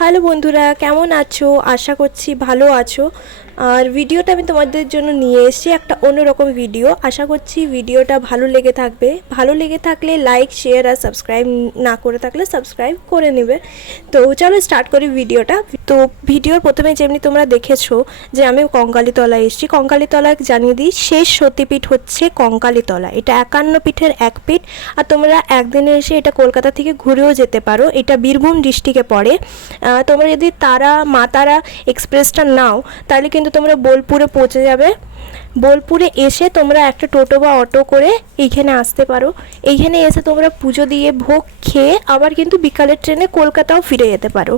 Hello বন্ধুরা, কেমন আছো? আশা করছি ভালো আছো। আর ভিডিওটা আমি তোমাদের জন্য নিয়ে এসেছি একটা অন্যরকম ভিডিও। আশা করছি ভিডিওটা ভালো লেগে থাকবে। ভালো লেগে থাকলে লাইক, শেয়ার আর সাবস্ক্রাইব না করে থাকলে সাবস্ক্রাইব করে নেবে। তো চলো স্টার্ট করি ভিডিওটা। তো ভিডিওর প্রথমে যেমনি তোমরা দেখেছো যে আমি কঙ্কালীতলা এসেছি। কঙ্কালীতলা জানিয়ে দিই, শেষ সতীপীঠ হচ্ছে কঙ্কালীতলা। এটা 51 পীঠের এক পীঠ। আর তোমরা একদিনে এসে এটা কলকাতা থেকে ঘুরেও যেতে পারো। এটা বীরভূম ডিস্ট্রিক্টে পড়ে। তোমরা যদি মা তারা এক্সপ্রেসটা নাও তাহলে কিন্তু তোমরা বোলপুরে পৌঁছে যাবে। বোলপুরে এসে তোমরা একটা টোটো বা অটো করে এইখানে আসতে পারো। এইখানে এসে তোমরা পুজো দিয়ে ভোগ খেয়ে আবার কিন্তু বিকালের ট্রেনে কলকাতাও ফিরে যেতে পারো।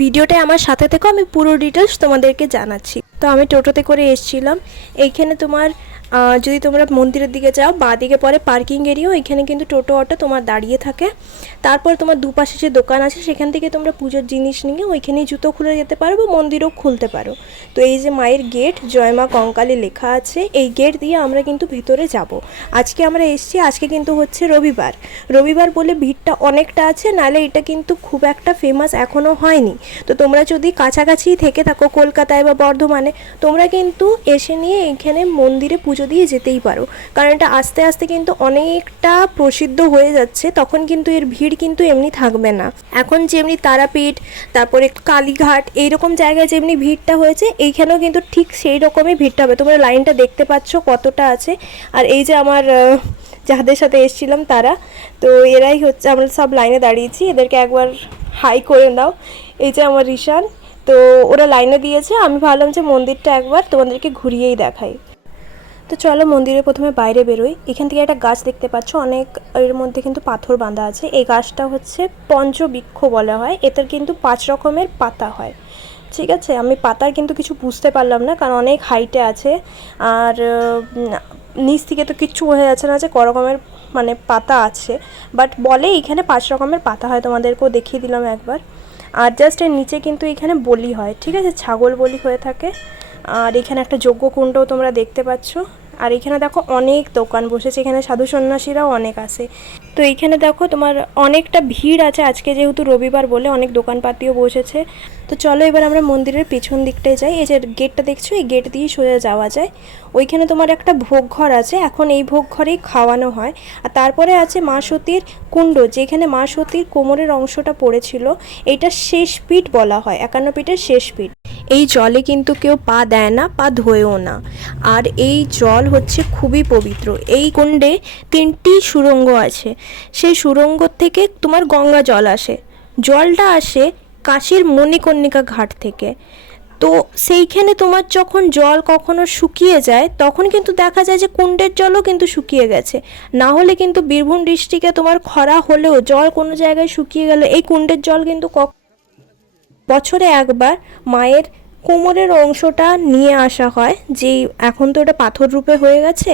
ভিডিওটায় আমার সাথে থেকেও আমি পুরো ডিটেলস তোমাদেরকে জানাচ্ছি। তো আমি টোটোতে করে এসেছিলাম। এইখানে তোমার যদি তোমরা মন্দিরের দিকে যাও, বাঁদিকে পরে পার্কিং এরিয়াও, এখানে কিন্তু টোটো অটো তোমার দাঁড়িয়ে থাকে। তারপর তোমার দুপাশে যে দোকান আছে সেখান থেকে তোমরা পুজোর জিনিস নিয়ে ওইখানেই জুতো খুলে যেতে পারো বা মন্দিরও খুলতে পারো। তো এই যে মায়ের গেট, জয় মা কঙ্কালী লেখা আছে, এই গেট দিয়ে আমরা কিন্তু ভেতরে যাব। আজকে আমরা এসেছি, আজকে কিন্তু হচ্ছে রবিবার বলে ভিড়টা অনেকটা আছে, নাহলে এটা কিন্তু খুব একটা ফেমাস এখনও হয়নি। তো তোমরা যদি কাছাকাছি থেকে থাকো কলকাতায় বা বর্ধমানে, তোমরা কিন্তু এসে নিয়ে এখানে মন্দিরে পুজো দিয়ে যেতেই পারো। কারণ এটা আস্তে আস্তে কিন্তু অনেকটা প্রসিদ্ধ হয়ে যাচ্ছে, তখন কিন্তু এর ভিড় কিন্তু এমনি থাকবে না। এখন যেমনি তারাপীঠ, তারপরে কালীঘাট, এইরকম জায়গায় যেমনি ভিড়টা হয়েছে, এইখানেও কিন্তু ঠিক সেই রকমই ভিড়টা হবে। তোমরা লাইনটা দেখতে পাচ্ছ কতটা আছে। আর এই যে আমার যাদের সাথে এসেছিলাম তারা, তো এরাই হচ্ছে, আমরা সব লাইনে দাঁড়িয়েছি, এদেরকে একবার হাই করে দাও। এই যে আমার রিশান, তো ওরা লাইনে দিয়েছে। আমি ভাবলাম যে মন্দিরটা একবার তোমাদেরকে ঘুরিয়েই দেখাই। তো চলো মন্দিরের প্রথমে বাইরে বেরোই। এখান থেকে একটা গাছ দেখতে পাচ্ছ, অনেক এর মধ্যে কিন্তু পাথর বাঁধা আছে। এই গাছটা হচ্ছে পঞ্চবৃক্ষ বলা হয়। এটার কিন্তু 5 রকমের পাতা হয়। ঠিক আছে, আমি পাতার কিন্তু কিছু বুঝতে পারলাম না, কারণ অনেক হাইটে আছে। আর নিচ থেকে তো কিচ্ছু বোঝা যাচ্ছে না যে ক রকমের মানে পাতা আছে। বাট বলে এইখানে 5 রকমের পাতা হয়, তোমাদেরকেও দেখিয়ে দিলাম একবার। আর জাস্ট এর নিচে কিন্তু এখানে বলি হয়, ঠিক আছে, ছাগল বলি হয়ে থাকে। আর এখানে একটা যজ্ঞকুণ্ডও তোমরা দেখতে পাচ্ছ। আর এখানে দেখো অনেক দোকান বসেছে, এখানে সাধু সন্ন্যাসীরাও অনেক আসে। তো এইখানে দেখো তোমার অনেকটা ভিড় আছে আজকে, যেহেতু রবিবার বলে অনেক দোকানপাতিও বসেছে। তো চলো এবার আমরা মন্দিরের পেছন দিকটায় যাই। এই যে গেটটা দেখছো, এই গেট দিয়ে সোজা যাওয়া যায়। ওইখানে তোমার একটা ভোগ ঘর আছে, এখন এই ভোগ ঘরেই খাওয়ানো হয়। আর তারপরে আছে মা সতীর কুণ্ড, যেখানে মা সতীর কোমরের অংশটা পড়েছিল। এইটা শেষ পীঠ বলা হয়, 51 পীঠের শেষ পীঠ। এই জলে কিন্তু কেউ পা দেয় না, পা ধোয়েও না। আর এই জল হচ্ছে খুবই পবিত্র। এই কুণ্ডে 3টি সুড়ঙ্গ আছে। সেই সুড়ঙ্গ থেকে তোমার গঙ্গা জল আসে। জলটা আসে কাশীর মণিকর্ণিকা ঘাট থেকে। তো সেইখানে তোমার যখন জল কখনো শুকিয়ে যায়, তখন কিন্তু দেখা যায় যে কুণ্ডের জলও কিন্তু শুকিয়ে গেছে। না হলে কিন্তু বীরভূম ডিস্ট্রিক্টে তোমার খরা হলেও জল কোনো জায়গায় শুকিয়ে গেলে এই কুণ্ডের জল কিন্তু বছরে একবার মায়ের কোমরের অংশটা নিয়ে আসা হয়। যেই এখন তো ওটা পাথর রূপে হয়ে গেছে,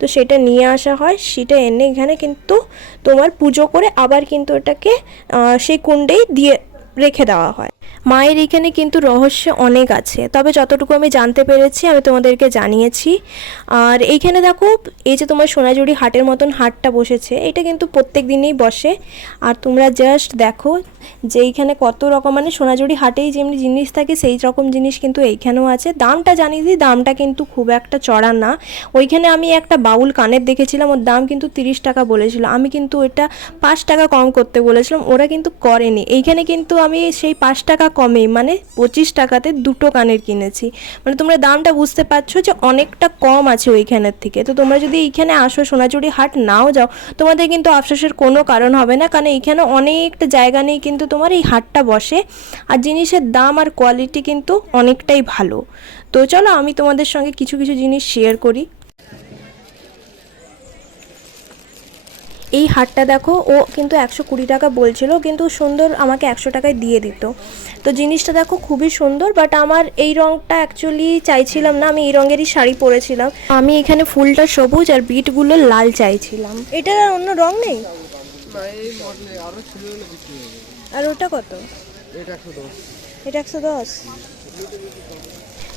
তো সেটা নিয়ে আসা হয়। সেটা এনে এখানে কিন্তু তোমার পুজো করে আবার কিন্তু ওটাকে সেই কুণ্ডেই দিয়ে রেখে দেওয়া হয়। মায়ের এখানে কিন্তু রহস্য অনেক আছে, তবে যতটুকু আমি জানতে পেরেছি আমি তোমাদেরকে জানিয়েছি। আর এইখানে দেখো, এই যে তোমার সোনাঝুরি হাটের মতন হাটটা বসেছে, এটা কিন্তু প্রত্যেক দিনই বসে। আর তোমরা জাস্ট দেখো যে এইখানে কত রকম, মানে সোনাঝুরি হাটেই যেমনি জিনিস থাকে সেই রকম জিনিস কিন্তু এইখানেও আছে। দামটা জানিয়ে দিই, দামটা কিন্তু খুব একটা চড়া না। ওইখানে আমি একটা বাউল কানের দেখেছিলাম, ওর দাম কিন্তু 30 টাকা বলেছিল। আমি কিন্তু ওইটা 5 টাকা কম করতে বলেছিলাম, ওরা কিন্তু করেনি। এইখানে কিন্তু আমি সেই 5 টাকা কমে, মানে 25 টাকাতে 2টো কানের কিনেছি। মানে তোমরা দামটা বুঝতে পারছো যে অনেকটা কম আছে ওইখানের থেকে। তো তোমরা যদি এইখানে আসো, সোনাঝুরি হাট নাও যাও, তোমাদের কিন্তু আফসোসের কোনো কারণ হবে না, কারণ এইখানে অনেকটা জায়গা নিয়ে কিন্তু তোমার এই হাটটা বসে। আর জিনিসের দাম আর কোয়ালিটি কিন্তু অনেকটাই ভালো। তো চলো আমি তোমাদের সঙ্গে কিছু কিছু জিনিস শেয়ার করি। এই হারটা দেখো, ও কিন্তু 120 টাকা বলছিল, কিন্তু সুন্দর আমাকে 100 টাকায় দিয়ে দিত। তো জিনিসটা দেখো খুবই সুন্দর, বাট আমার এই রঙটা অ্যাকচুয়ালি চাইছিলাম না, আমি এই রঙেরই শাড়ি পরেছিলাম। আমি এখানে ফুলটা সবুজ আর বিটগুলো লাল চাইছিলাম। এটার আর অন্য রং নেই? আর ওটা কত? এটা 110।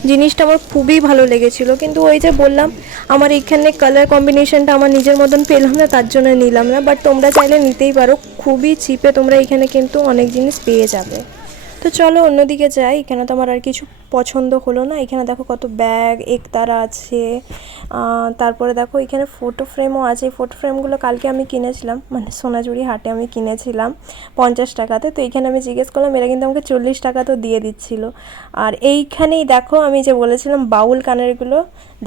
জিনিসটা আমার খুবই ভালো লেগেছিল, কিন্তু ওই যে বললাম আমার এইখানে কালার কম্বিনেশনটা আমার নিজের মতন পেলাম না, তার জন্য নিলাম না। বাট তোমরা চাইলে নিতেই পারো, খুবই চিপে তোমরা এখানে কিন্তু অনেক জিনিস পেয়ে যাবে। তো চলো অন্যদিকে যাই। এখানে তো আমার আর কিছু পছন্দ হলো না। এখানে দেখো কত ব্যাগ, একতারা আছে, তারপরে দেখো এখানে ফটো ফ্রেমও আছে। এই ফটো ফ্রেমগুলো কালকে আমি কিনেছিলাম, মানে সোনাঝুরি হাটে আমি কিনেছিলাম 50 টাকাতে। তো এইখানে আমি জিজ্ঞেস করলাম, এরা কিন্তু আমাকে 40 টাকা তো দিয়ে দিচ্ছিল। আর এইখানেই দেখো আমি যে বলেছিলাম বাউল কানেরগুলো,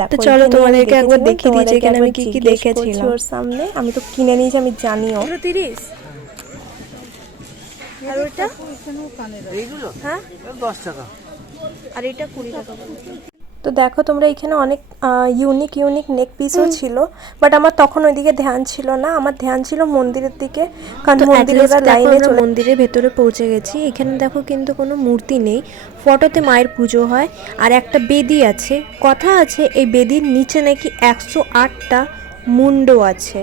দেখো চলো তোমাদেরকে একবার দেখিয়ে দিই যে এখানে আমি কি কি দেখেছিলাম ওর সামনে। আমি তো কিনে নিয়েছি, আমি জানিও। 30 আর ওটা এইগুলো হ্যাঁ 10 টাকা, আর এটা 20 টাকা। তো দেখো তোমরা এখানে অনেক ইউনিক নেক পিসও ছিল, বাট আমার তখন ওইদিকে ধ্যান ছিল না, আমার ধ্যান ছিল মন্দিরের দিকে, কারণ মন্দিরের লাইনে মন্দিরের ভেতরে পৌঁছে গেছি। এখানে দেখো কিন্তু কোনো মূর্তি নেই, ফটোতে মায়ের পুজো হয়। আর একটা বেদি আছে, কথা আছে এই বেদির নিচে নাকি 108টা মুন্ড আছে।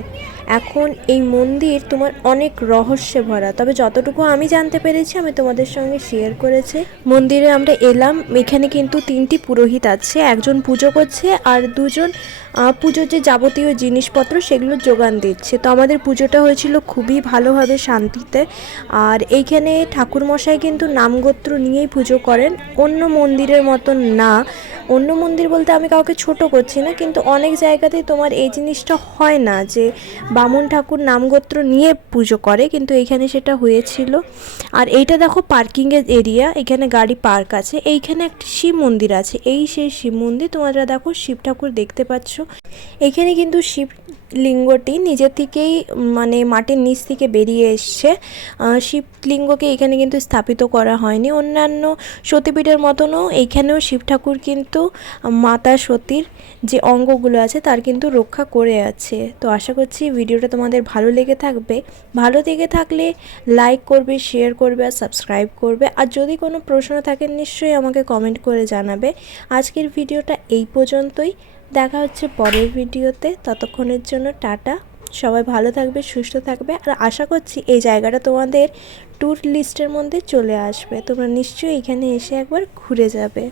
এখন এই মন্দির তোমার অনেক রহস্যে ভরা, তবে যতটুকু আমি জানতে পেরেছি আমি তোমাদের সঙ্গে শেয়ার করেছি। মন্দিরে আমরা এলাম, এখানে কিন্তু 3টি পুরোহিত আছে, একজন পুজো করছে আর দুজন পুজোর যে যাবতীয় জিনিসপত্র সেগুলো যোগান দিচ্ছে। তো আমাদের পুজোটা হয়েছিল খুবই ভালোভাবে, শান্তিতে। আর এইখানে ঠাকুরমশাই কিন্তু নামগোত্র নিয়েই পুজো করেন, অন্য মন্দিরের মতন না। অন্য মন্দির বলতে আমি কাউকে ছোট করছি না, কিন্তু অনেক জায়গাতেই তোমার এই জিনিসটা হয় না যে বামুন ঠাকুর নামগোত্র নিয়ে পুজো করে, কিন্তু এইখানে সেটা হয়েছিল। আর এইটা দেখো পার্কিংয়ের এরিয়া, এখানে গাড়ি পার্ক আছে। এইখানে একটা শিব মন্দির আছে, এই সেই শিব মন্দির। তোমরা দেখো শিব ঠাকুর দেখতে পাচ্ছ। এখানে কিন্তু শিব লিঙ্গটি নিজে থেকেই মানে মাটির নিচ থেকে বেরিয়ে এসছে। শিবলিঙ্গকে এখানে কিন্তু স্থাপিত করা হয়নি। অন্যান্য সতীপীঠের মতনও এইখানেও শিব ঠাকুর কিন্তু মাতা সতীর যে অঙ্গগুলো আছে তার কিন্তু রক্ষা করে আছে। তো আশা করছি ভিডিওটা তোমাদের ভালো লেগে থাকবে। ভালো লেগে থাকলে লাইক করবে, শেয়ার করবে আর সাবস্ক্রাইব করবে। আর যদি কোনো প্রশ্ন থাকে নিশ্চয়ই আমাকে কমেন্ট করে জানাবে। আজকের ভিডিওটা এই পর্যন্তই, দেখা হচ্ছে পরের ভিডিওতে। ততক্ষণের জন্য টাটা, সবাই ভালো থাকবে, সুস্থ থাকবে। আর আশা করছি এই জায়গাটা তোমাদের ট্যুর লিস্টের মধ্যে চলে আসবে, তোমরা নিশ্চয়ই এখানে এসে একবার ঘুরে যাবে।